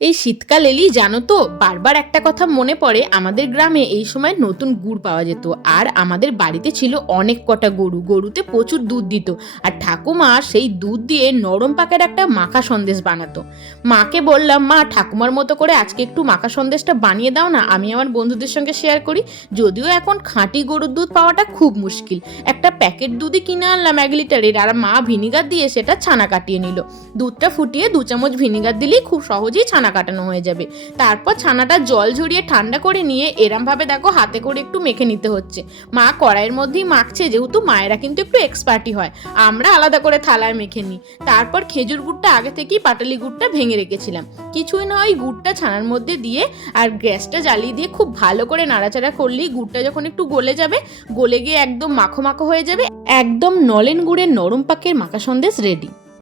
এই শীতকাল এলেই জানো তো বারবার একটা কথা মনে পড়ে, আমাদের গ্রামে এই সময় নতুন গুড় পাওয়া যেত। আর আমাদের বাড়িতে ছিল অনেক কটা গরু, গরুতে প্রচুর দুধ দিত। আর ঠাকুমা সেই দুধ দিয়ে নরম পাকের একটা মাখা সন্দেশ বানাতো। মাকে বললাম, মা ঠাকুমার মতো করে আজকে একটু মাখা সন্দেশটা বানিয়ে দাও না, আমি আমার বন্ধুদের সঙ্গে শেয়ার করি। যদিও এখন খাঁটি গরুর দুধ পাওয়াটা খুব মুশকিল, একটা প্যাকেট দুধই কিনে আনলাম 1 লিটারের, আর মা ভিনিগার দিয়ে সেটা ছানা কাটিয়ে নিল। দুধটা ফুটিয়ে 2 চামচ ভিনিগার দিলেই খুব সহজেই ছানা কাটানো হয়ে যাবে। তারপর ছানাটা জল ঝরিয়ে ঠান্ডা করে নিয়ে এরম ভাবে দেখো হাতে করে একটু মেখে নিতে হচ্ছে। মা কড়াইয়ের মধ্যেই মাখছে, যেহেতু মায়েরা কিন্তু একটু এক্সপার্টই হয়, আমরা আলাদা করে থালায় মেখে নিই। তারপর খেজুর গুড়টা আগে থেকেই পাটালি গুড়টা ভেঙে রেখেছিলাম, কিছুই না ওই গুড়টা ছানার মধ্যে দিয়ে আর গ্যাসটা জ্বালিয়ে দিয়ে খুব ভালো করে নাড়াচাড়া করলেই গুড়টা যখন একটু গলে যাবে, গলে গিয়ে একদম মাখো মাখো হয়ে যাবে, একদম নলেন গুড়ের নরম পাকের মাখা সন্দেশ রেডি।